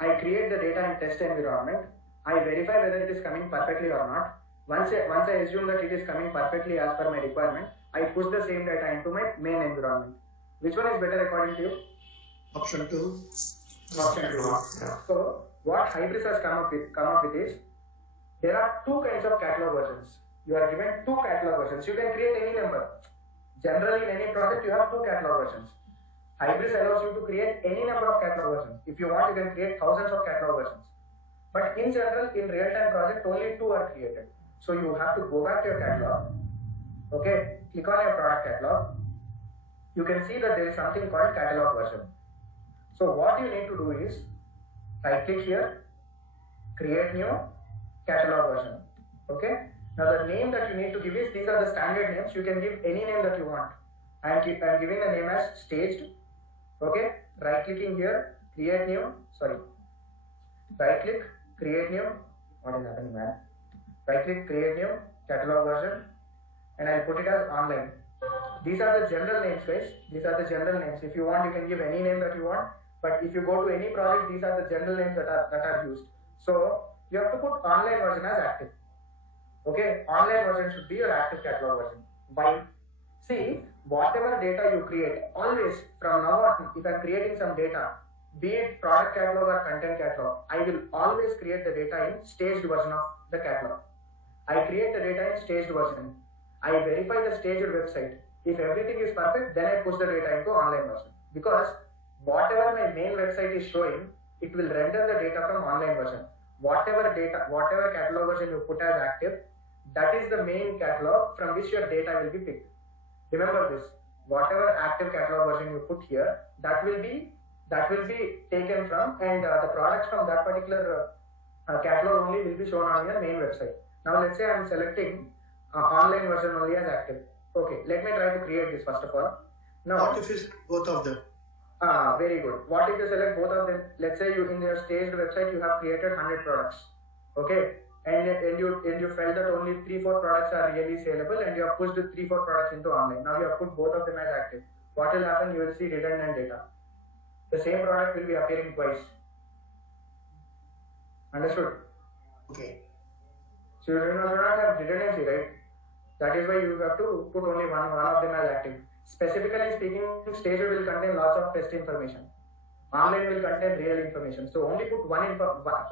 I create the data in test environment. I verify whether it is coming perfectly or not. Once I assume that it is coming perfectly as per my requirement, I push the same data into my main environment. Which one is better according to you? Option 2. Option 2. Yeah. So what Hybriss has come up with is there are 2 kinds of catalog versions. You are given 2 catalog versions. You can create any number. Generally, in any project, you have 2 catalog versions. Hybriss allows you to create any number of catalog versions. If you want, you can create thousands of catalog versions. But in general, in real-time project, only 2 are created. So you have to go back to your catalog. Okay, click on your product catalog. You can see that there is something called catalog version. So what you need to do is right click here, create new catalog version. Okay. Now the name that you need to give is, these are the standard names. You can give any name that you want. I'm giving the name as staged. Okay. Right clicking here, create new. Right click, create new. What is happening, man? Right click, create new catalog version, and I'll put it as online. These are the general names, guys. These are the general names. If you want, you can give any name that you want. But if you go to any project, these are the general names that are used. So you have to put online version as active. Okay, online version should be your active catalog version. Why? See, whatever data you create, always from now on, if I'm creating some data, be it product catalog or content catalog, I will always create the data in staged version of the catalog. I create the data in staged version. I verify the staged website. If everything is perfect, then I push the data into online version. Because whatever my main website is showing, it will render the data from online version. Whatever catalog version you put as active, that is the main catalog from which your data will be picked. Remember this, whatever active catalog version you put here, that will be taken from, and the products from that particular catalog only will be shown on your main website. Now let's say I am selecting online version only as active. Okay, let me try to create this first of all. Now, What if it's both of them? Very good. What if you select both of them? Let's say you in your staged website you have created 100 products. Okay, and you felt that only 3-4 products are really saleable, and you have pushed the 3-4 products into online. Now you have put both of them as active. What will happen? You will see redundant data. The same product will be appearing twice. Understood? Okay. So you do not have redundancy, right? That is why you have to put only one of them as active. Specifically speaking, staged will contain lots of test information. Online will contain real information. So only put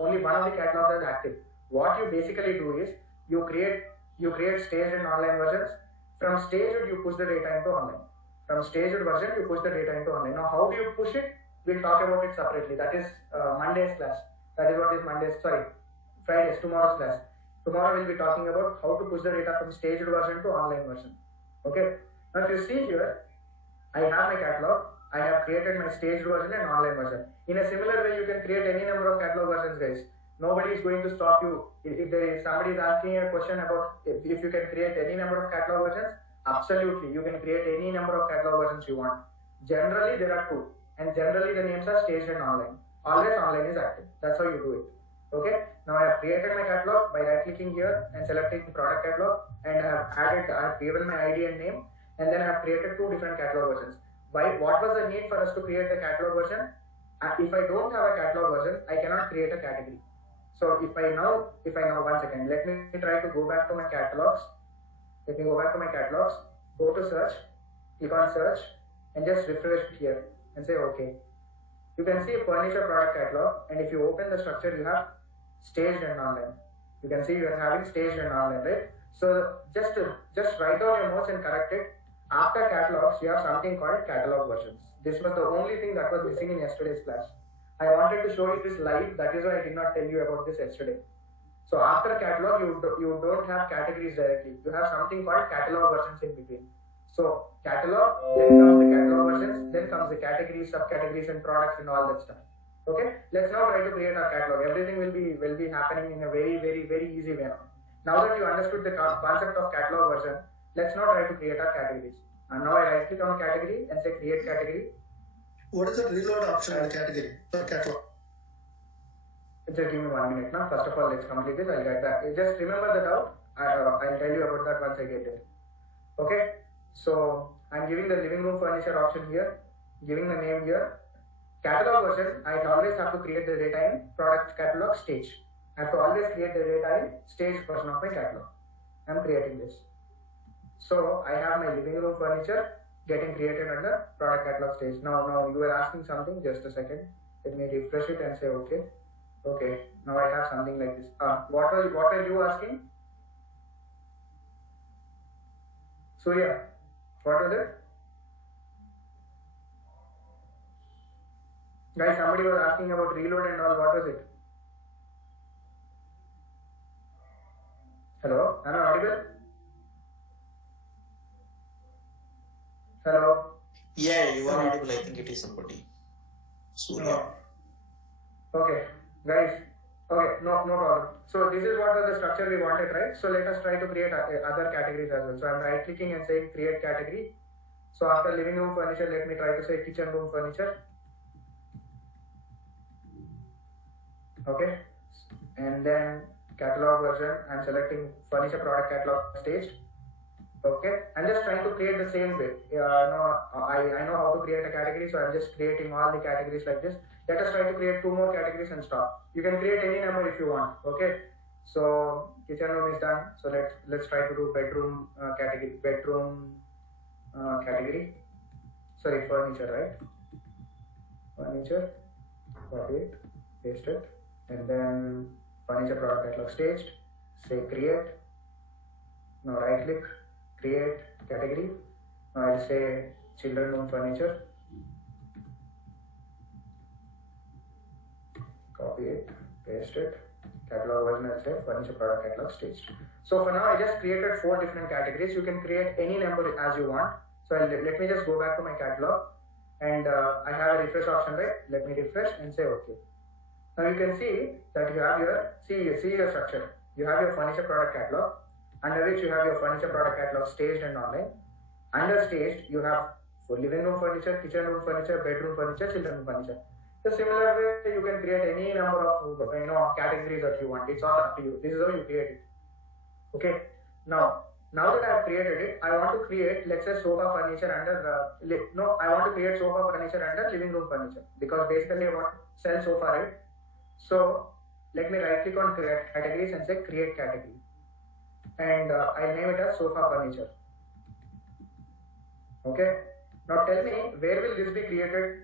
only one of the catalogs as active. What you basically do is you create staged and online versions. From staged you push the data into online. From staged version you push the data into online. Now how do you push it? We'll talk about it separately. That is Monday's class. That is what is Friday's, tomorrow's class. Tomorrow we'll be talking about how to push the data from staged version to online version. Okay. Now if you see here, I have my catalog. I have created my staged version and online version. In a similar way, you can create any number of catalog versions, guys. Nobody is going to stop you. If there is somebody is asking a question about if you can create any number of catalog versions, absolutely, you can create any number of catalog versions you want. Generally, there are two, and generally the names are staged and online. Always online is active. That's how you do it. Okay. Now I have created my catalog by right-clicking here and selecting product catalog, and I have given my ID and name, and then I have created two different catalog versions. What was the need for us to create a catalog version? If I don't have a catalog version, I cannot create a category. So if I now 1 second, let me try to go back to my catalogs. Let me go back to my catalogs, go to search, click on search, and just refresh it here and say OK. You can see furniture product catalog, and if you open the structure, you have staged and online. You can see you are having staged and online, right? So just write down your notes and correct it. After catalogs, you have something called catalog versions. This was the only thing that was missing in yesterday's class. I wanted to show you this live. That is why I did not tell you about this yesterday. So after catalog, you don't have categories directly. You have something called catalog versions in between. So catalog, then comes the catalog versions, then comes the categories, subcategories, and products and all that stuff. Okay. Let's now try to create our catalog. Everything will be happening in a very, very, very easy way. Now that you understood the concept of catalog version, let's now try to create our categories. And now I right click on category and say create category. What is the reload option in the category for catalog? Just give me 1 minute now. First of all, let's complete this. I'll get back. Just remember the doubt. I'll tell you about that once I get it. Okay. So I'm giving the living room furniture option here, giving the name here. Catalog version, I always have to create the data in product catalog stage. I have to always create the data in stage version of my catalog. I'm creating this. So I have my living room furniture getting created under product catalog stage. Now you were asking something. Just a second. Let me refresh it and say okay. Okay. Now I have something like this. What are you asking? Surya, what was it? Guys, somebody was asking about reload and all. What was it? Hello? Am I audible? Hello? Yeah, you are audible. I think it is somebody. Surya. Okay, guys. Okay, no problem. So this is what was the structure we wanted, right? So let us try to create other categories as well. So I'm right clicking and saying create category. So after living room furniture, let me try to say kitchen room furniture. Okay, and then catalog version, I'm selecting furniture product catalog staged. Okay, I'm just trying to create the same way. I know how to create a category, so I'm just creating all the categories like this. Let us try to create 2 more categories and stop. You can create any number if you want. Okay, so kitchen room is done. So let's try to do bedroom category. Category. Sorry, furniture, right? Furniture. Copy it, paste it, and then furniture product catalog staged. Say create. Now right click. Create category. Now I'll say children room furniture. Copy it, paste it. Catalog version, I'll say furniture product catalog staged. So for now, I just created 4 different categories. You can create any number as you want. So let me just go back to my catalog, and I have a refresh option, right? Let me refresh and say OK. Now you can see that you have your see your structure. You have your furniture product catalog, under which you have your furniture product catalog staged and online. Under staged, you have for living room furniture, kitchen room furniture, bedroom furniture, children room furniture. The similar way, you can create any number of categories that you want. It's all up to you. This is how you create it. Okay. Now that I have created it, I want to create, let's say, sofa furniture under I want to create sofa furniture under living room furniture, because basically I want to sell sofa, right? So let me right click on create categories and say create category, and I'll name it as sofa furniture. Okay. Now tell me, where will this be created?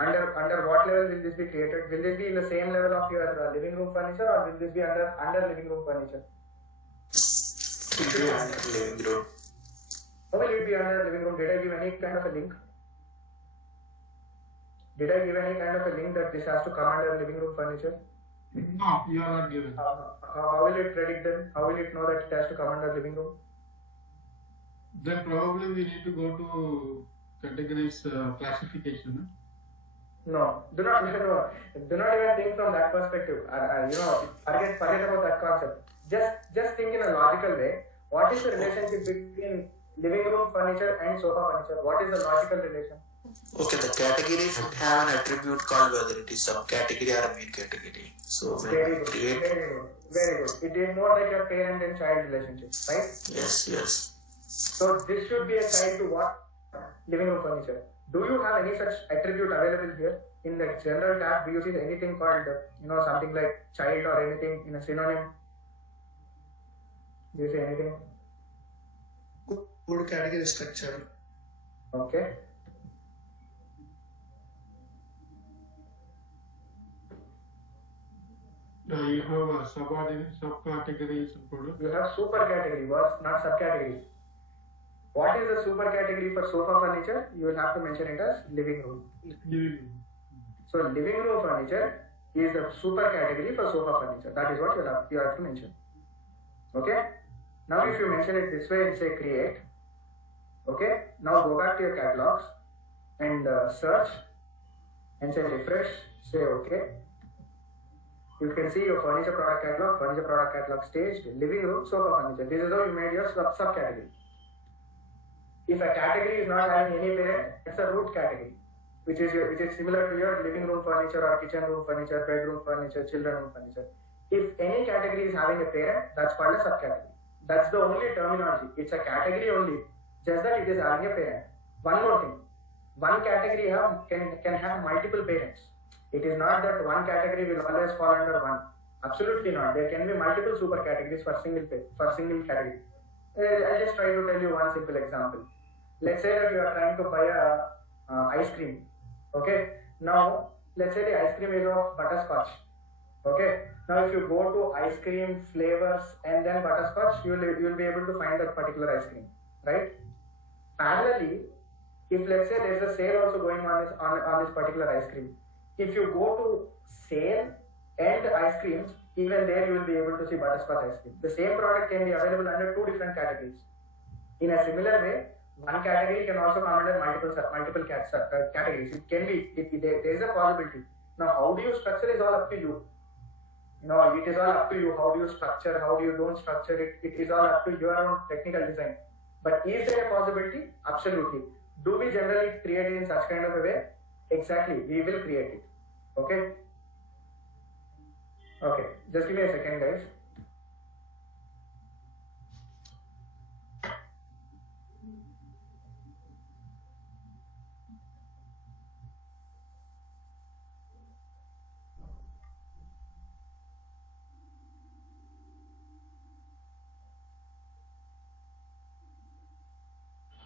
Under what level will this be created? Will this be in the same level of your living room furniture, or will this be under living room furniture? It should be under living room. How will it be under living room? Did I give any kind of a link? Did I give any kind of a link that this has to come under living room furniture? No, you are not given. How will it predict then? How will it know that it has to come under living room? Then probably we need to go to categories classification. No, do not even think from that perspective. Forget about that concept. Just think in a logical way. What is the relationship between living room furniture and sofa furniture? What is the logical relation? Okay, the category should have an attribute called whether it is subcategory or a main category. So when Very we good. create, Very good. It is more like a parent and child relationship, right? yes. So this should be a child to what? Living room furniture. Do you have any such attribute available here? In the general tab, do you see anything called, something like child or anything in a synonym? Do you see anything? Go to category structure. Okay. You have a subcategories included. You have super category, not subcategories. What is the super category for sofa furniture? You will have to mention it as living room. Living room. So living room furniture is the super category for sofa furniture. That is what you have to mention. Okay? Now if you mention it this way and say create, okay? Now go back to your catalogs and search and say refresh, say okay. You can see your furniture product catalog staged, living room, sofa furniture. This is how you made your subcategory. If a category is not having any parent, it's a root category, which is similar to your living room furniture or kitchen room furniture, bedroom furniture, children room furniture. If any category is having a parent, that's called a subcategory. That's the only terminology. It's a category only, just that it is having a parent. One more thing, one category can have multiple parents. It is not that one category will always fall under one. Absolutely not. There can be multiple super categories for single category. I'll just try to tell you one simple example. Let's say that you are trying to buy a ice cream. Okay. Now let's say the ice cream is of butterscotch. Okay. Now if you go to ice cream flavors and then butterscotch, you will be able to find that particular ice cream, right? Parallelly, if let's say there is a sale also going on this particular ice cream, if you go to sale and ice creams, even there you will be able to see butterscotch ice cream. The same product can be available under two different categories. In a similar way, one category can also come under multiple categories. It can be, there is a possibility. Now, how do you structure is all up to you. It is all up to you. How do you structure? How do you don't structure it? It is all up to your own technical design. But is there a possibility? Absolutely. Do we generally create it in such kind of a way? Exactly. We will create it. Okay. Okay. Just give me a second, guys.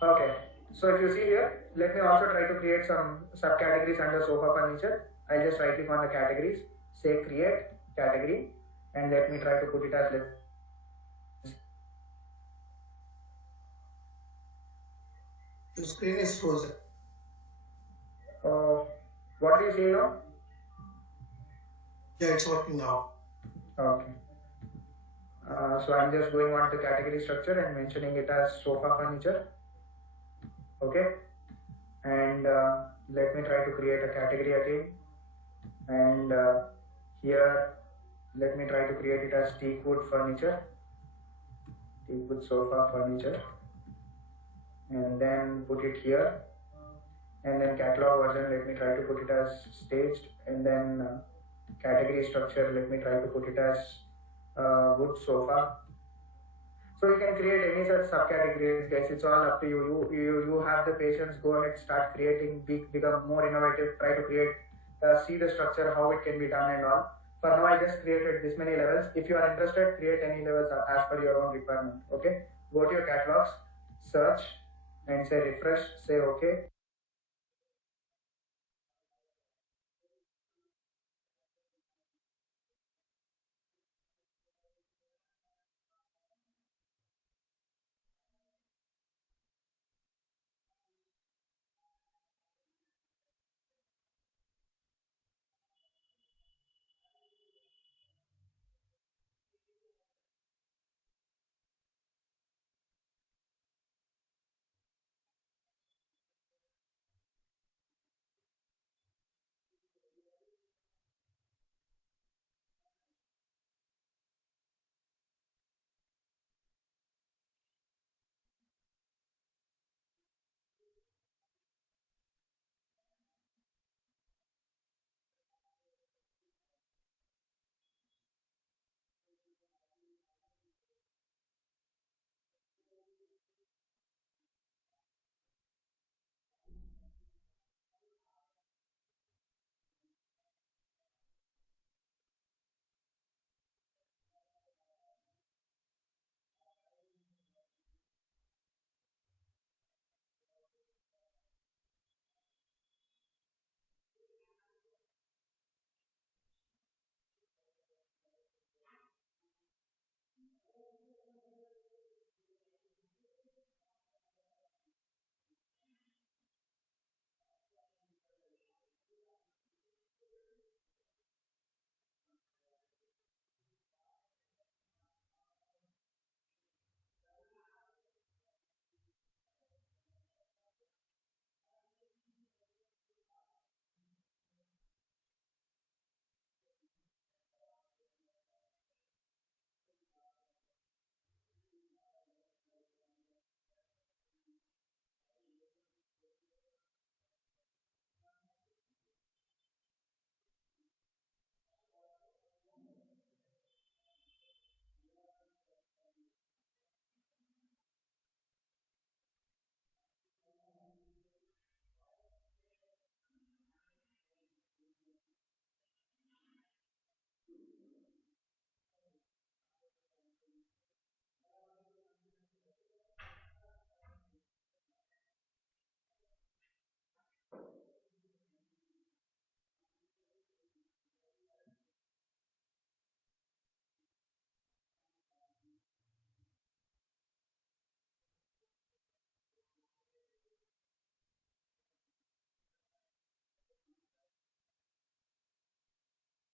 Okay, so if you see here, let me also try to create some subcategories under sofa furniture. I'll just right click on the categories, say create category, and let me try to put it as The screen is frozen. what do you see now? Yeah, it's working now. Okay. So I'm just going on to category structure and mentioning it as sofa furniture. Okay, and let me try to create a category again, and here let me try to create it as teakwood furniture, teakwood sofa furniture, and then put it here, and then catalog version let me try to put it as staged, and then category structure let me try to put it as wood sofa. So you can create any such subcategories, guys. It's all up to you. You have the patience. Go ahead, start creating, become more innovative. Try to create, see the structure, how it can be done, and all. For now, I just created this many levels. If you are interested, create any levels as per your own requirement. Okay. Go to your catalogs, search, and say refresh. Say okay.